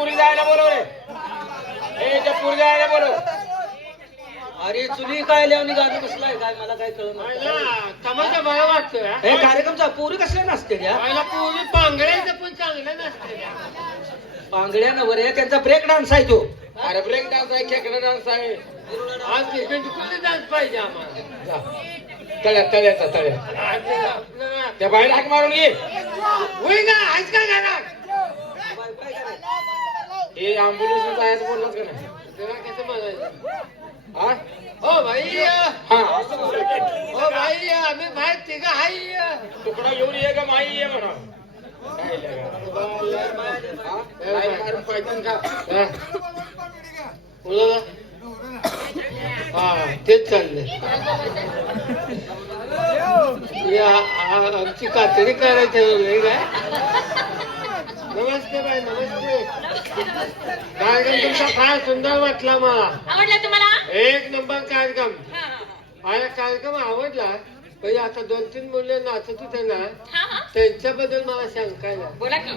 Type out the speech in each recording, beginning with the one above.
पुरी जायला बोलव रे. त्या पुरी जायला बोलव. अरे चुली काय लावणी गाणं बसलाय काय मला काय कळलं तमाशा बरं वाटतोय हे कार्यक्रमचा पुरी कसल्या नसते त्या पूर्वी पांगड्याचं पण चांगलं नसते. पांगड्या नवर आहे त्यांचा ब्रेक डान्स आहे तो. अरे ब्रेक डान्स आहे, खेकडा डान्स आहे. आज कुठले डान्स पाहिजे आम्हाला. तळ्याचा तळ्या त्या बाहेर हाक मारून घे. होय का आहेस का घरात. हे अँब्युलन्स जायचं बोललाच का नाही. तेव्हा कसं म्हणायचं. हा हो भाई हा हो भाई आम्ही बाहेर तिघ हाय. तुकडा घेऊन ये का माई ये म्हणा. काय लगा. हा? लाईन मारून पायथन का. बोला हा तेच चाललंय. आमची कातडी करायची काय. नमस्ते बाई नमस्ते. कार्यक्रम तुमचा फार सुंदर वाटला मला. आवडला तुम्हाला? एक नंबर कार्यक्रम. मला कार्यक्रम आवडला. पण आता 2-3 मुलं नाचत होते ना त्यांच्याबद्दल मला शंका आहे. बोला की.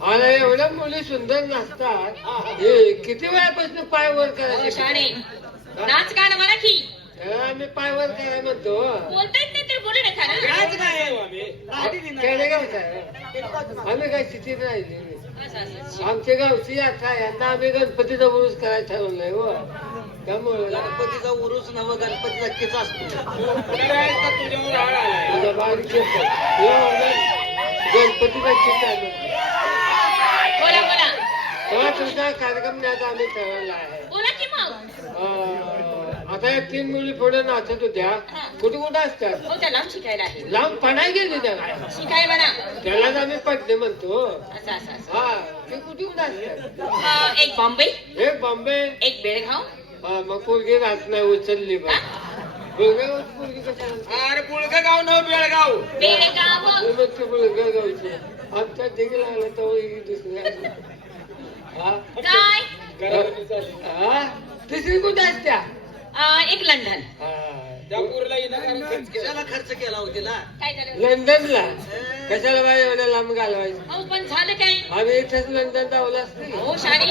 मला एवढ्या मुली सुंदर नाचतात. हे किती वेळापासून पाय वर करायचे. नाच गाणं म्हणा की. आम्ही पाय वर करायला म्हणतो. बोलता येत नाही तर बोलू नका ना. खेडेगावचा आहे. आम्ही काय सिटीत राहिले. आमच्या गावची यात्रा आहे. आता आम्ही गणपतीचा उरूस करायला ठरवलंय. हो त्यामुळे गणपतीचा उरूस नव गणपतीचा किचा असतो. तुझ्यावर आळ आलाय. तुझा बारीक गणपतीचा चित आहे. बोला बोला तेव्हा तुमचा कार्यक्रम न्यायचा आम्ही ठरवला आहे. बोला की मग. आता या 3 मुली पुढे नाचत होत्या. कुठे कुठे असतात. हो त्या लांब शिकायला आहे. लांब पणाय गेली त्या काय. शिकायला म्हणा. त्यालाच आम्ही पडले म्हणतो. असं असं असं. हा ते कुठे कुठे असतात. एक बॉम्बे, एक बॉम्बे. एक बेळगाव. हा मग पोरगी राहत नाही उचलली बा. बेळगाव पोरगी कशा. अरे पुळगाव न बेळगाव. बेळगाव. बेळगावची आमच्या देखील आलं तर दुसऱ्या. हा काय. हा तिसरी कुठे असत्या. एक लंडन. त्या पुरीला येणं कशाला खर्च केला होता ना. काय झालं. लंडनला कशाला बाई एवढ्या लांब घालवायचं. हो पण झालं काय. आम्ही इथेच लंडन धावलं असते. हो शाणी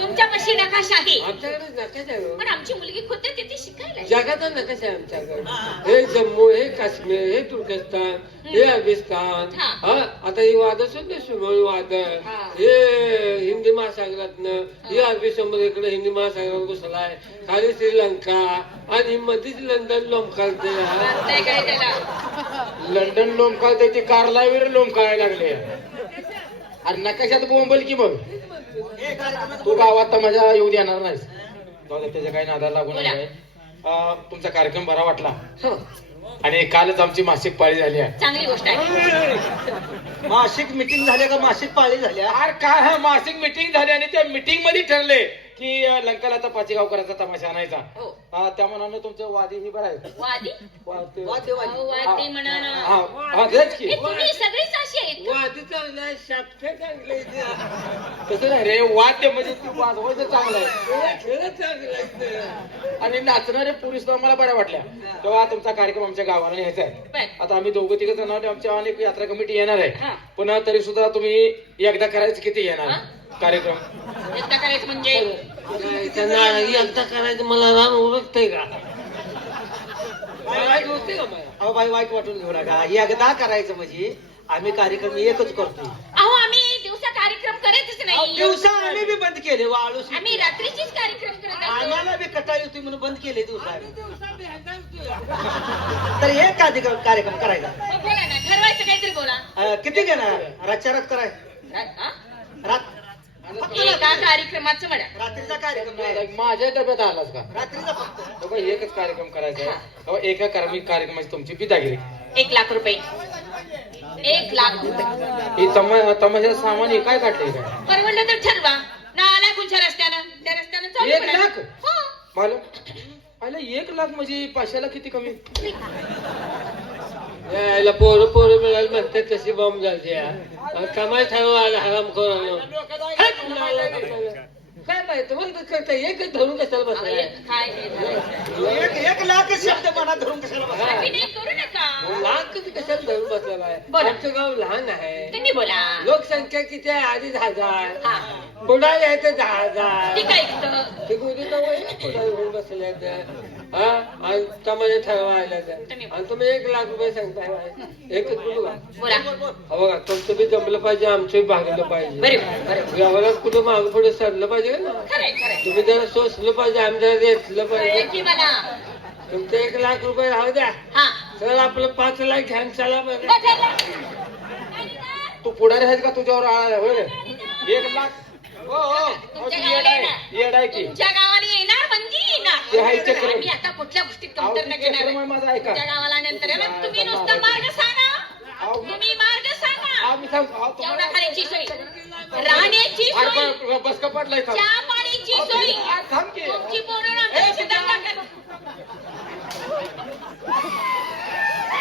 तुमच्यापाशी नकाशा आहे. आमच्याकडे नकाश आहे. पण आमची मुलगी खुद्द तिथे शिकायला. जगाचा नकाश आहे आमच्याकडे. हे जम्मू हे काश्मीर हे तुर्कस्तान हे अफगाणिस्तान. हा आता ही वादळ सुद्धा सुमळ वादळ हे हिंदी महासागरातनं ही अरबी समुद्राकडे हिंदी महासागरात घुसलाय. खाली श्रीलंका आणि मध्येच लंडन लोंबकाळते. काय त्याला. लंडन लोंबकाळते ते कार्लावीर लोंबकाळायला लागले. अरे नकाशात बोंबल की बघ. तू गावात मजा येऊ देणार नाहीस. त्याच्या काही नादाला लागू नये. तुमचा कार्यक्रम बरा वाटला. आणि कालच आमची मासिक पाळी झाली आहे. चांगली गोष्ट आहे. मासिक मिटिंग झाल्या का मासिक पाळी झाल्या. अरे काय मासिक मिटिंग झाली आणि त्या मिटिंग मध्ये ठरले की लंकाला आता पाचेगावकरांचा तमाशा आणायचा. त्या मनानं तुमचं वादी ही बरं आहे. वादी वादी म्हणा ना. हा तेच की. तुम्ही सगळीच अशी आहेत. वादी चांगला शाप्ते चांगले तसं नाही रे. वाद्य म्हणजे तू वाजवायचं चांगलं आहे. खेळ चांगला. आणि नाचणारे पुरुष तर मला बऱ्या वाटल्या. तेव्हा तुमचा कार्यक्रम आमच्या गावाला न्यायचा आहे. आता आम्ही 2-3 जण आमच्या अनेक यात्रा कमिटी येणार आहे. पण तरी सुद्धा तुम्ही एकदा करायचं किती येणार कार्यक्रम. एकदा करायचं म्हणजे त्यांना एकदा करायचं मला रान ओळखतंय का. वाईट होते का मला. अहो बाई वाईट वाटून घेऊ नका. एकदा करायचं म्हणजे आम्ही कार्यक्रम एकच करतो. अहो आम्ही दिवसा कार्यक्रम करतच नाही. दिवसा आम्ही बी बंद केले. वाळू आम्ही रात्रीचीच कार्यक्रम करत असतो. आम्हाला बी कटाळी होती म्हणून बंद केले दिवसा. तर एक कार्यक्रम करायचा. हो, बोला ना. ठरवायचं काहीतरी बोला. किती घेणार. रातच्या रात कराय. रात एका कार्यक्रमाचं म्हणा. रात्रीचा कार्यक्रम नाही. माझ्या डब्यात आलास का. रात्रीचा फक्त. तेव्हा एकच कार्यक्रम करायचा आहे. तेव्हा एका कार्यक्रमाची तुमची बिदागिरी. 1 लाख रुपये. 1 लाख रुपये. ही तमाशा सामान हे काय काढलंय काय. परवडलं तर ठरवा. ना आला कोणच्या रस्त्यानं त्या रस्त्यानं चालू 1 करा. लाख? हो. मला 1 लाख म्हणजे 500ला किती कमी. यायला पोरं मिळाली म्हणतात तशी बॉम्ब झाली. कमाई ठरवा हराम करून काय पाहिजे तुम्हाला करता. एकच धरून कशाला बसला. काय हे? 1 लाख शब्द मनात धरून कशाला बसा. अभिनय करू नका. लाख कशाला धरून बसला आहे. बोला. आमचं गाव लहान आहे. तुम्ही बोला. लोकसंख्या किती आहे. 2,500. पुढा यायचं जा ठीक आहे इथं. ते गुढीचं वय पुढा घेऊन बसले हा आणि तमाशा ठरवायला आणि तुम्ही 1 लाख रुपये सांगताय एकच बोलू का बोला. हो बघा तुमचं बी जमलं पाहिजे आमचं भागलं पाहिजे बरोबर. व्यवहारात कुठं मागं पुढे सरलं पाहिजे ना खरंय खरंय. तुम्ही जरा सोसलं पाहिजे आम्ही जरा रेटलं कळलं पाहिजे की मला. तुमचं 1 लाख रुपये राहू द्या हा. तर आपलं 5 लाख घ्यान चला बरं तू पुढारी आहेस का तुझ्यावर आळा होय 1 लाख हो हो तुमच्या येड गावाला आहे येणार. येड आहे की तुमच्या गावाला येणार म्हणजे ते आहे येणार. चक्रम. मी आता कुठल्या गोष्टीत अहो, कमतर ते नाही घेणार चक्रम आहे आहे. माझं ऐका तुमच्या गावाला नंतर येणार. तुम्ही नुसतं मार्ग सांगा. अहो, तुम्ही मार्ग सांगा. आम्ही सांगतो अहो, जेवणा खाण्याची सोय, राहण्याची सोय, अरे बस का पडलाय थांब. चहा पाण्याची सोय, अरे थांब की. तुमची पोरं आमच्या धंदा कर.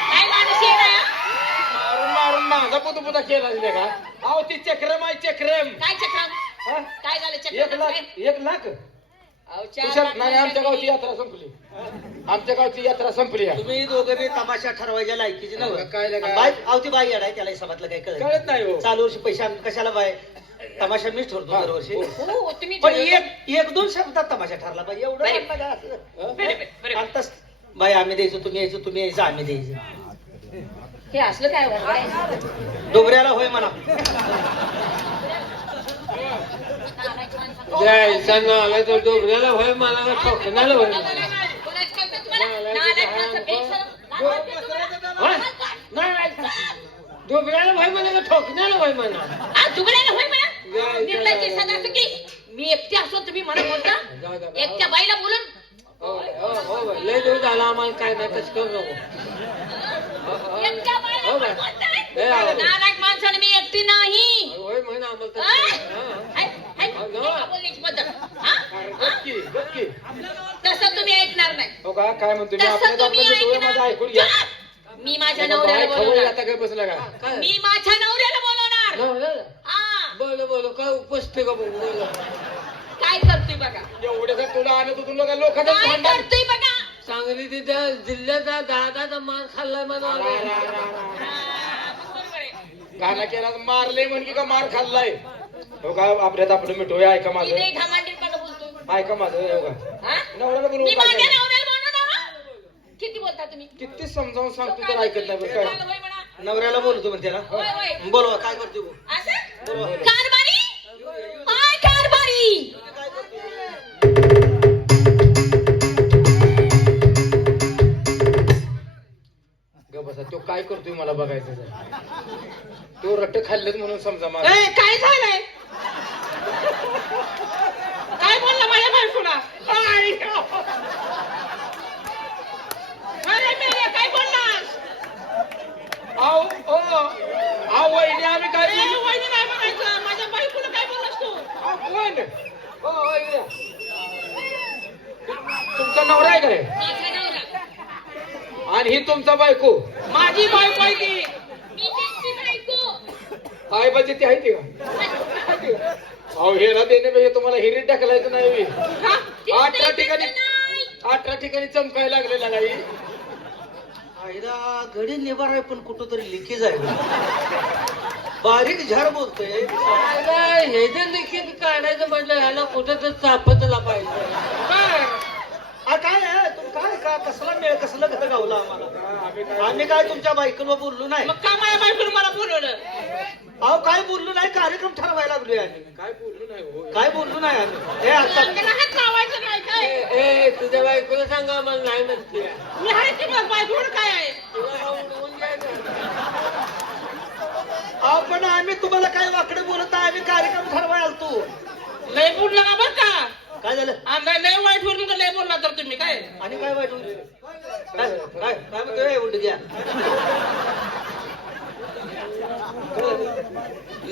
काय माणूस येणार? मारून मारून माझा पुतपुता केला नाही का अहो ती चक्रम आहे चक्रम काय चक्रम? हा? काय झालं 1 चक्रम? लाख 1 लाख अहो, चार तुषार लाख नाही आमच्या गावची यात्रा संपली आमच्या गावची यात्रा संपली आहे. तुम्ही दोघं बी तमाशा ठरवायच्या लायकीचे ना अगं, काय लगा? बाय ती बाई येड आहे त्याला हिसाबातलं काही कळत कळत नाही हो चालू वर्षी पैसे आम्ही कशाला बाय तमाशा मीच ठरतो हा. दरवर्षी हो. हो, तुम्ही पण ठरवलं. एक दोन शब्दात तमाशा ठरला पाहिजे एवढं बरे. म्हणलं का असं? बरोबर, बरोबर. आताच बाई आम्ही द्यायचो तुम्ही यायचो तुम्ही यायचं आम्ही द्यायचं हे असलं काय होणार? डोबऱ्याला होय म्हणा जायचं आला तर डोबऱ्याला होय मला ठोकण्याला होय डोबऱ्याला होय म्हणा का ठोकण्याला होय म्हणा मी एकटी असो तुम्ही मला बोलता एकट्या बाईला बोलून हो हो लय दिवस झाला आम्हाला काय नाही तसं करू नको एकट्या बाईला हो पण बाई. बोलताय? ए, आहो. नालायक माणसाने मी एकटी नाही. होय म्हणा आम्हाला हा? तसं हा. हाय, हाय, हो, हे हो. का बोलण्याची पद्धत? हा? अरे बघ की, बघ की. तसं तुम्ही ऐकणार नाही. हो का काय म्हणतो मी तसं आपल्या तुम्ही आपलं डोळे माझं ऐकणार. ऐकून घ्या मी माझ्या बाबा, नवऱ्याला बाई खवळली बोलवणार. आता काय बसला का काय मी माझ्या नवऱ्याला बोलवणार. नवऱ्याला? हा. बोल बोल काय उपस्थित का बोल बोल काय करतोय बघा? एवढे जर तुला आणत होतो लोक लोकांचं काय भांडण करतोय बघा? सांगली तिथे जिल्ह्याचा दादाचा मान खाल्लाय म्हणा बरोबर आहे. गाणं केला मारले म्हणजे का मार खाल्लाय हो का आपल्यात आपलं मिठोय ऐका मी माझं नाही घामांडीपणा बोलतोय. ऐका माझं हो का हा? नवऱ्याला बोलवून मी काय माझ्या करणार? नवऱ्याला बोलवणार. किती बोलता तुम्ही? किती समजावून सांगतो तो तर काय ऐकत नाही बरं बोलतोय? काय काल होय म्हणा. नवऱ्याला बोलतो म्हणते ना होय, होय. बोलवा काय करते बोल असं? कारभारी? हाय कारभारी. ग बसा तो काय करतोय मला बघायचं जरा. तो रट्ट खाल्लेच म्हणून समजा मला ए, काय झालंय? काय बोलला माझ्या बायकोला? अरे मेरे, काय बोललास? आव आव वहिनी आम्ही काय ए, बोलू? वहिनी नाही म्हणायचं. माझ्या बायकोला काय बोललास तू? आव, कोण हो इकडे. तुमचा नवरा आहे काय माझा नवरा. आणि ही तुमचा बायको माझी बायको आहे ती. मी त्यांची बायको. आहे म्हणजे ती आहे ती का अहो हेला देण्यापेक्षा तुम्हाला हिरीत टाकलायचं नाही मी. हा? ती 18 त्यांचं ठिकाणी नाही. 18 ठिकाणी चमकायला लागलेला नाही आईला घडी निभार आहे पण कुठं तरी लिकेज आहे बारीक झाड बोलतोय हे जे लिखित काढायचं म्हटलं ह्याला कुठं तर चापतला पाहिजे काय आहे? काय का कसला मेळ कसलं घर गावला आम्हाला आम्ही काय तुमच्या बायकोला बोललो नाही मग का माझ्या बायकोला मला बोलवलं? अहो काय बोललो नाही कार्यक्रम ठरवायला लागलोय आम्ही काय बोललो नाही हो काय बोललो नाही आम्ही हे आता अंगाला हात लावायचं नाही काय? ए तुझ्या बायकोला सांगा मला नाही म्हणते मी आहे की मग बायकोला काय आहे? अहो पण आम्ही तुम्हाला काय वाकडे बोलत नाही आम्ही कार्यक्रम ठरवायला आलतो लय बोलला का बरं का? काय झालं आमदार लय वाईट होईल का लय बोलला तर तुम्ही काय? आणि काय वाईट होईल काय काय काय म्हणतोय उलट घ्या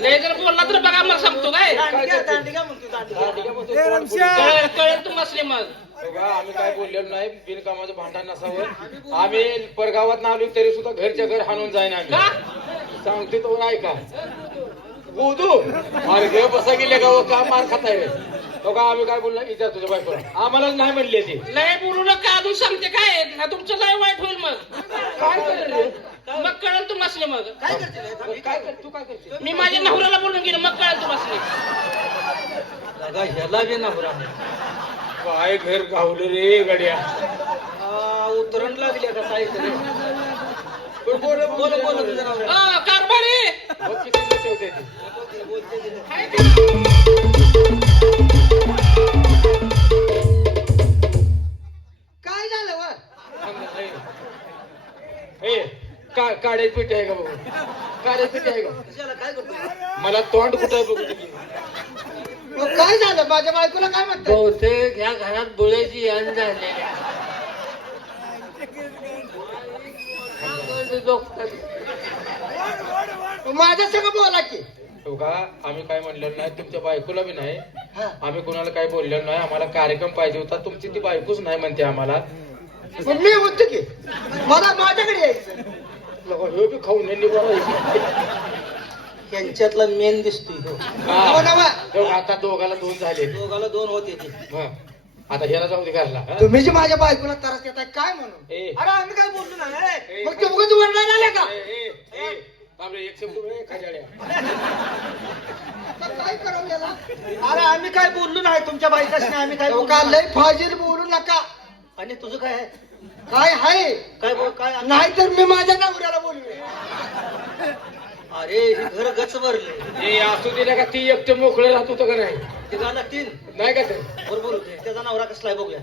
लय जर बोलला तर बघा मग सांगतो काय? दांडिगा म्हणतो दांडिगा कळेल तू मसले मग. बघा आम्ही काय बोललेलो नाही बिनकामाचं भांडण नसावं आम्ही परगावात आलो तरी सुद्धा घरच्या घर हाणून जाईन आम्ही का? सांगते तो ऐका बोधू अरे घे बसा गेले का हो, का मार खाताय बघा आम्ही काय बोललो विचार तुझ्या बायकोला आम्हाला नाही म्हणले ते लय बोलू नका अजून सांगते काय? ना तुमचं लय वाईट होईल मग. काय करेल रे? मग कळेल तू मसले मग. काय करते काय कर तू काय करते मी माझ्या नवऱ्याला बोलून गेलो मग कळेल तू मसले. का ह्याला बी नवरा काय घर गावलं रे गड्या. उतरण लागली का काय तरी बोल बोल बोल तुझ्या नवऱ्याला. कारभारी बघ किती मोठे होते ते. काय झालं वा काढायची पिठी आहे का बघू, काढायची पिठी आहे का. कशाला काय करतो मला तोंड कुठं आहे बघू तुझी. मग काय झालं माझ्या बायकोला काय म्हणतात बहुतेक ह्या घरात बोलायची यान झालेली आहे. माझ्या सगळं बोला की हो का, आम्ही काय म्हणलेलं नाही, तुमच्या बायकोला बी नाही, हा. आम्ही कोणाला काय बोललेलो नाही. आम्हाला कार्यक्रम पाहिजे होता, तुमची ती बायकोच नाही म्हणते आम्हाला. मग मी होतो की मला माझ्याकडे यायचं लगा ह्यो बी खाऊन यांनी बरं. यांच्यातला मेन दिसतोय हो. हा. हो ना वा? हो, आता दोघाला दोन झाले. दोघाला दोन होते ते. हा. आता ह्याला जाऊ दे घरला. हा? तुम्ही जी माझ्या बायकोला त्रास देताय काय म्हणून ए. अरे आम्ही काय बोललो नाही ए. मग ते उगाच वरडायला आले का बापरे, एक शब्द बोल, खाजाड्या. आता काय करावं याला? अरे आम्ही काय बोललो नाही तुमच्या बायकाशी आम्ही काय लय फाजील बोलू नका. आणि तुझं काय आहे काय आहे काय बोल काय नाही तर मी माझ्या नवऱ्याला बोलवे. अरे हे घर गच भरले ए, असू दिल्या का ती एकटं मोकळं राहत होतं का नाही. तिघाला तीन नाही का ते. बरोबर होते त्याचा नवरा कसला आहे बघूया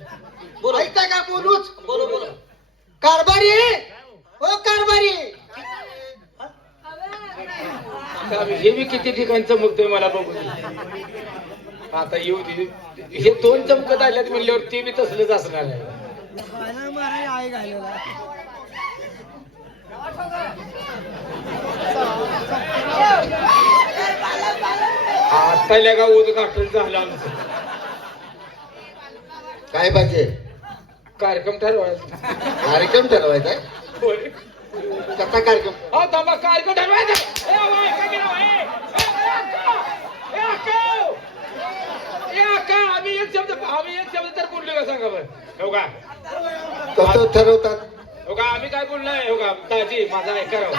बोल ऐकताय का बोलूच बोलो बोलो कारभारी हो कारभारी आता हे बी किती ठिकाणी चमकतोय मला बघून. आता येऊ दे, हे दोन चमकत आल्यात म्हणल्यावर ते बी तसलंच असणार आहे. आता का उद्घाटन झालं आमचं. काय पाहिजे कार्यक्रम ठरवायचा. कार्यक्रम ठरवायचा होय. कसा कार्यक्रम हो थांबा, कार्यक्रम ठरवायचा. ए, वा, ऐका की राव, ए. ए, अक्का. ए, अक्का. ए, अक्का, आम्ही एक शब्द तर बोललो का सांगा बरं. हो का, कसं ठरवतात हो का, आम्ही काय बोललोय हो का, ताजी माझा ऐका राव.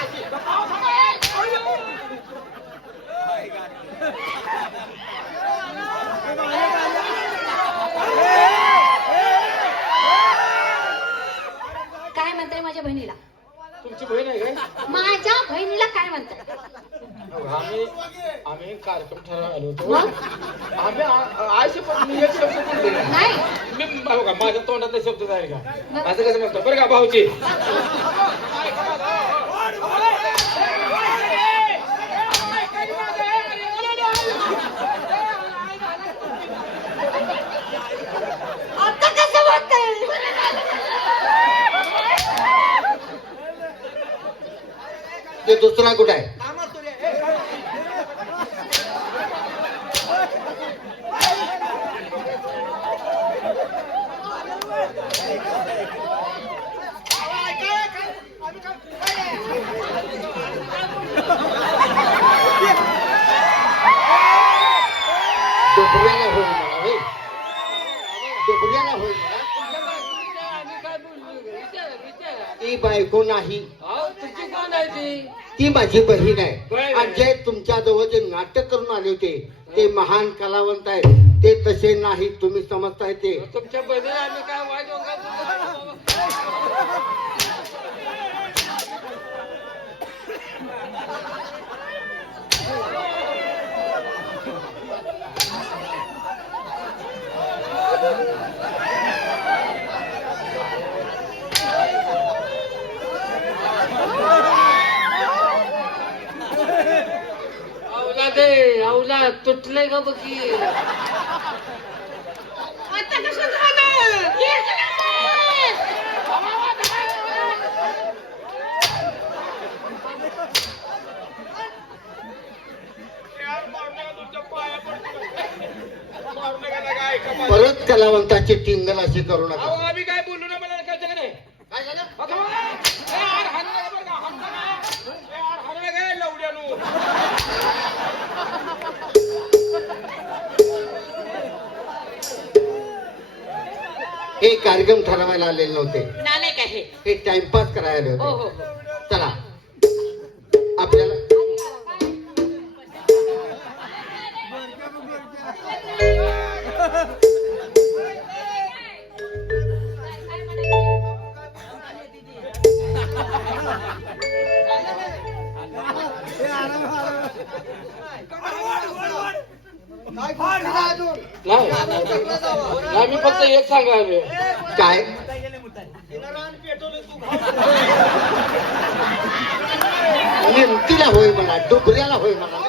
काय म्हणताय माझ्या बहिणीला? तुमची बहीण आहे काय. माझ्या बहिणीला काय म्हणताय? हो, आम्ही कार्यक्रम ठरवायला आलो होतो. मग? आम्ही आयशी पण मी एक शब्द बोललो नाही. नाही मी हो का, माझ्या तोंडातला शब्द जाईल का असं कसं म्हणतो बरं का भाऊजी. आता कसं वाटतंय? ते दुसरा कुठं आहे दुसऱ्याला होईल मला होय दुसऱ्याला होईल मला आम्ही काय बोललो विचारा. ती बायको नाही अहो तुमची कोण आहे ती? ती माझी बहीण आहे बहीण. आणि जे तुमच्या जवळ जे नाटक करून आले होते ते महान कलावंत आहेत ते तसे नाही तुम्ही समजताय ते तुमच्या बहिणीला आम्ही काय वाईट वगैरे अवला तुटलंय का बघी. आता कसं झालं? परत कलावंताची टिंगल अशी करू नका अहो, आम्ही काय बोललो ना, मला कळतं का नाही. काय झालं आता बघा. ए, यार, हाणू नका बरं का, हाणू नका. ए, यार, हाणू नका, लवड्यानो. हे कार्यक्रम ठरवायला आलेले नव्हते नालायक आहे. हे टाइमपास करायला हो होते हो हो. चला आपल्याला काय काय अजून? नाही नाही, मी फक्त एक सांगायलो. काय नेमकीला होय म्हणा, डोकऱ्याला होय म्हणा.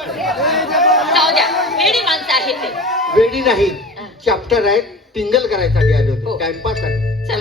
जाऊ द्या वेडी माणसं आहेत ते. वेडी नाही, चॅप्टर आहे, टिंगल करायसाठी आले हो. होते, टाइमपास आहे. चला